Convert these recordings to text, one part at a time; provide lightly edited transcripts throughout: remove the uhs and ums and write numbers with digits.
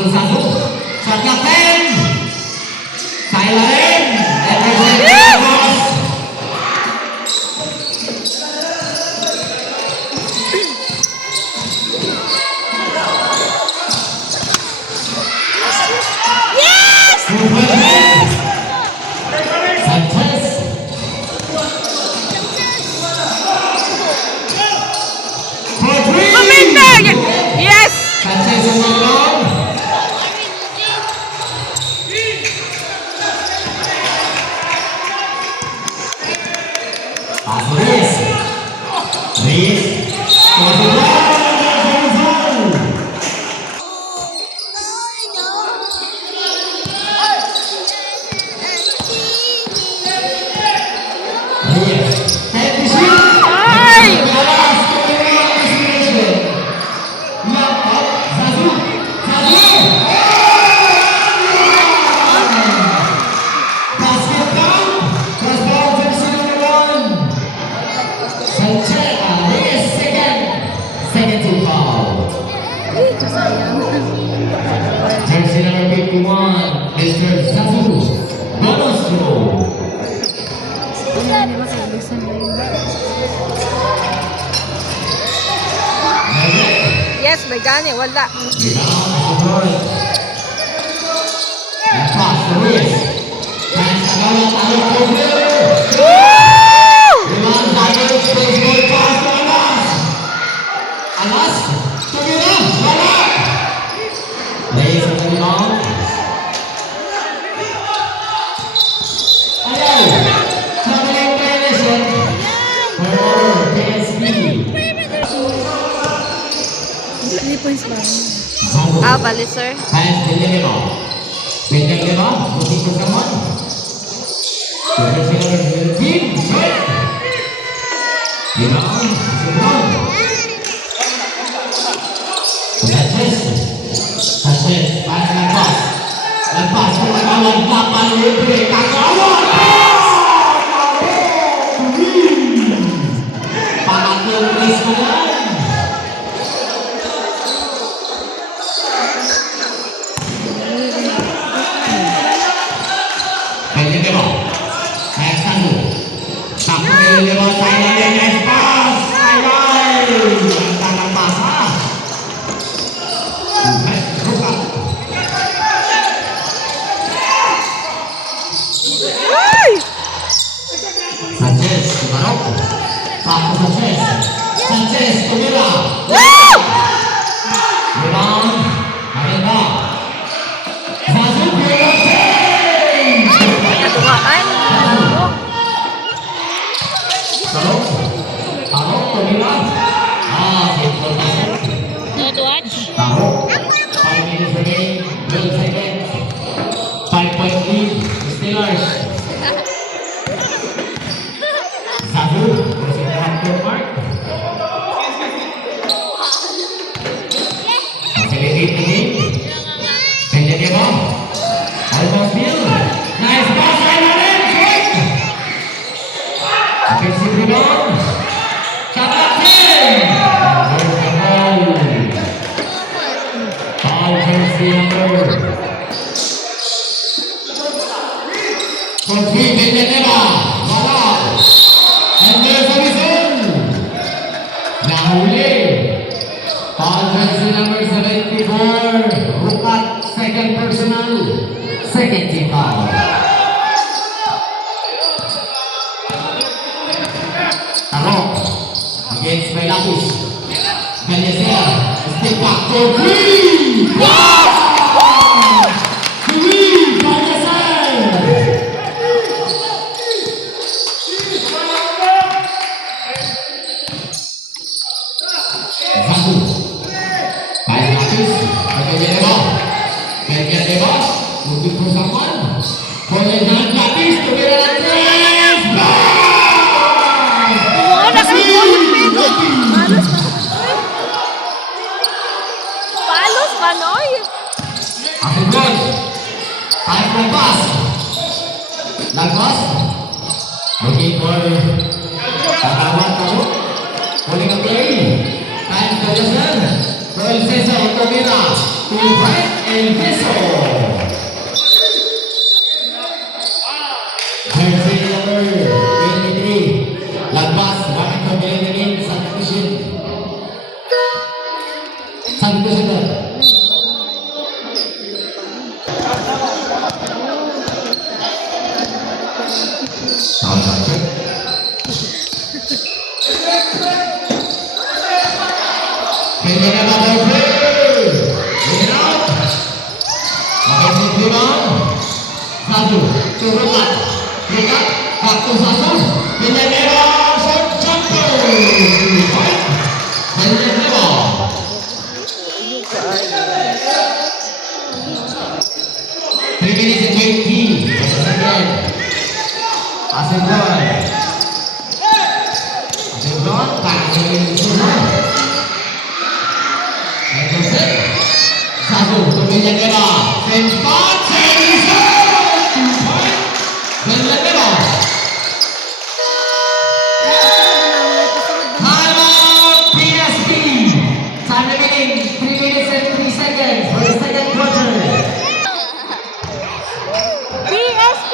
Satu satu. Shot kapten. Silent. Yes! Sanchez on the ground. Reis. Reis. Jersey number 51, Mr. Zazu. Bonus throw. Yes, may gani, wala. Pass the wrist. Chance to go up, Alas, tumira, wala. Lays on the rebound. Ayaw. Traveling violation. For KSB. 3 points lang. Bali, sir. Hands the rebound. Bending rebound. Looking for someone. Team. Rebound. Sanchez, para lepas. Lepas pengetahuan 8 lebih. Kakawan. Panggil Rizman. Bending rebound. Next satu. Sampai lewat saya dengan pas. Tangan basah. Sanchez, Maroko. Papo Sanchez. Sanchez, tumira. Rebound. Marinda. Zazu Pilotin. Natumaan. Maroko. Maroko, tumira. Simple basket. Not watch. Maroko. 5 minutes remaining. 12 seconds. 5-point lead. Steelers. Zazu, crossing the half-court mark. Facilitate the game. Bending rebound. Almost field. Nice pass, Silent. Offensive rebound. Shot captain. There's the ball. Foul jersey number. Complete bending rebound. Wala. And there's a whistle. Nahuli. Foul jersey number 74. Rukat, second personal. Second team foul. Tarok. Against Melapis. Benezer. Step back for three. Yes! Three. Benezer. Zazu. Pass Lapis. Bending rebound. Bending rebound. Looking for someone. Boleh jalan Lapis. Tumira Lapis. Palos, Manoy. Akhirnya. Tarik lepas. Lepas. Looking for Kakawan tahu. Boleh ke play. Time to listen. Roel Cesar, Tumira. To right. El Peso. Jersey number 23. Lagpas, bakit ko bilhin sa division? Sa division na. Sound check. Kaya na ba tayo? Bring it out. Okay, Siburan. Satu, turunan. Dekat, waktu satu. Pinjamera, shot jumper. Pinjamera. 3 minutes and 20. Asenbron. Asenbron, pakai sunnah. Entonces, satu, Pinjamera. Sempat, Pinjamera. Timeout, PSP. Time remaining 3 minutes and 3 seconds for the second quarter. PSP!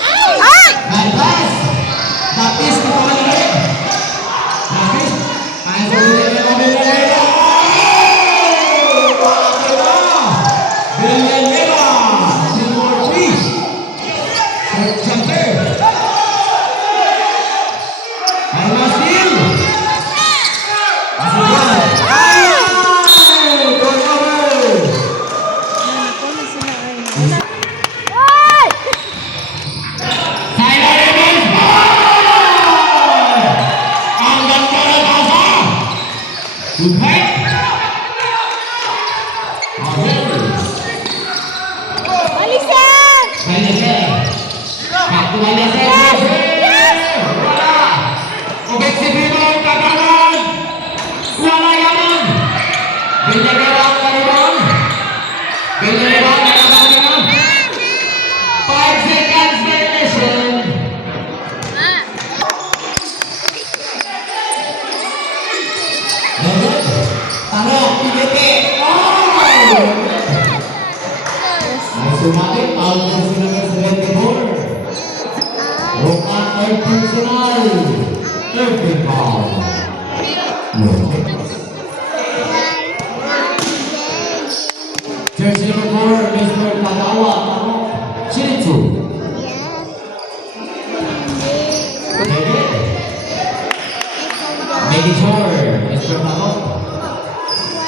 Ay! Bad pass. Tapis ke balik. Tapis. Masuk ke dalam Villanueva. Villanueva. Timur Fish. Jumper. Almost steal. Goal over. Ako na sila ay. Ay! Saya Ramos. Angkat bola Gaza. Tuhan. Alisan! Balikan. Satu balikan. Bola. Obek Siburan ke kanan. Bola Yaman. Villanueva Kaliman. Villanueva Kaliman. 5 seconds violation. Taruh PDP. Automatic out jersey number 74. Roka intentional. Third foul. Jersey number 4, Mr. Tagawa. Shiritu. Making sure, Mr. Tagawa.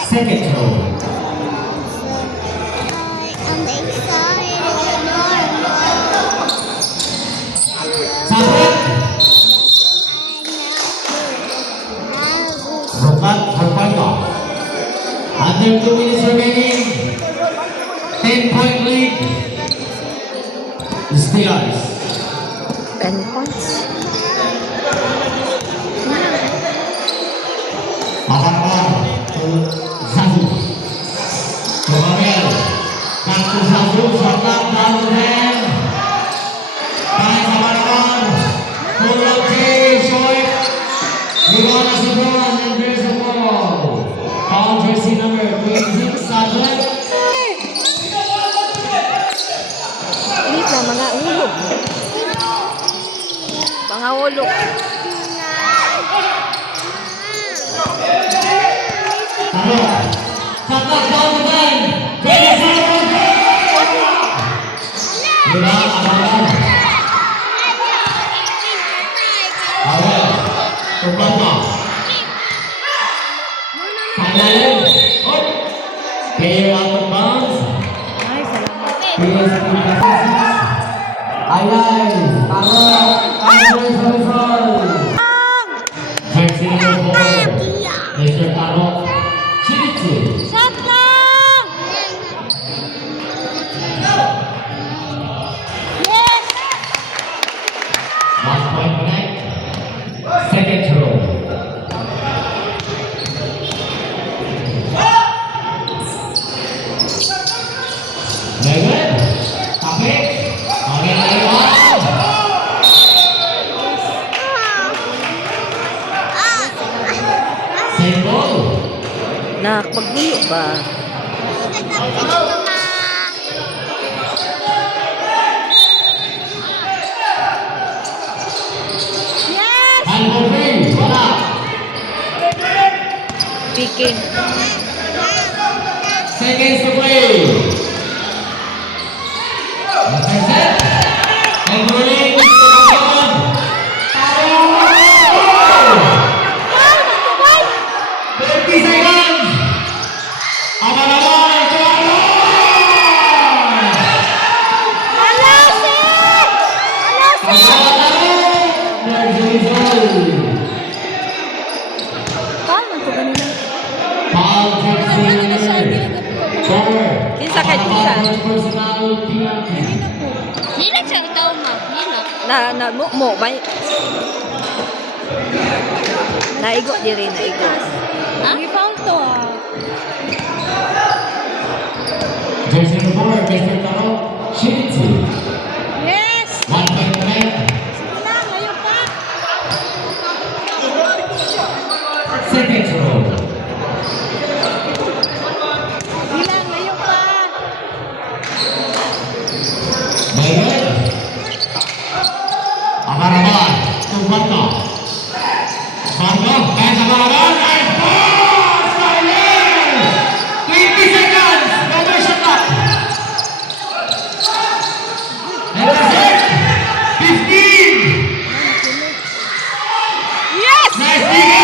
Second throw. Sabit. Rokat Harpanga. Under 2 minutes remaining. 10-point lead. The Steelers. 10 points. Apakah Zazu? Kembali. Kartu Zazu serta Dalden. Baik sama-sama. Pulau J. Shoaib. Gimana Siburan and there's a ball. Foul jersey number 26, Sajid. Ulit na mga ulog. Mga ulog. Taruh. Setelah Dalden. Jadi Sajid. Tidak aman. Awal. Kembali. Finalin. Player out of bounds. Ay, salamat. PSP Ayay. Taruh. Taruh Solisol. Jersey number 4. Mr. Taruh. Shiritu. Shot lang! Yes! 1 point connect. Second throw. Very good. Tapi, okay, anak, pagbuyo ba? Yes! Handball free. Wala. Picking. Seconds to play. Okay, set. Controlling. Pagkakas. Foul! Foul! 20 seconds. Aman-aman. Tuwan! Alasin! Alasin! There's the result. Foul man to ganun lang. Foul jersey. Forward. Kinsa kay kinsa? Personal penalty. Hilag siya ikaw ma. Hilag. Mo, may... Naigo diri, naigo. Ang foul to ah. Jersey number 4, Mr. Taro. Shinichi. Yes! 1 point point. Sige lang, ngayon pa. Second row. Ilan, ngayon pa. Bayan. Amaraman. Tumbangka. Bangka. Kaya sa Amaraman. Nice pass! Bayan! 20 seconds. Double shot clock. And that's it. 15. Yes! Nice dig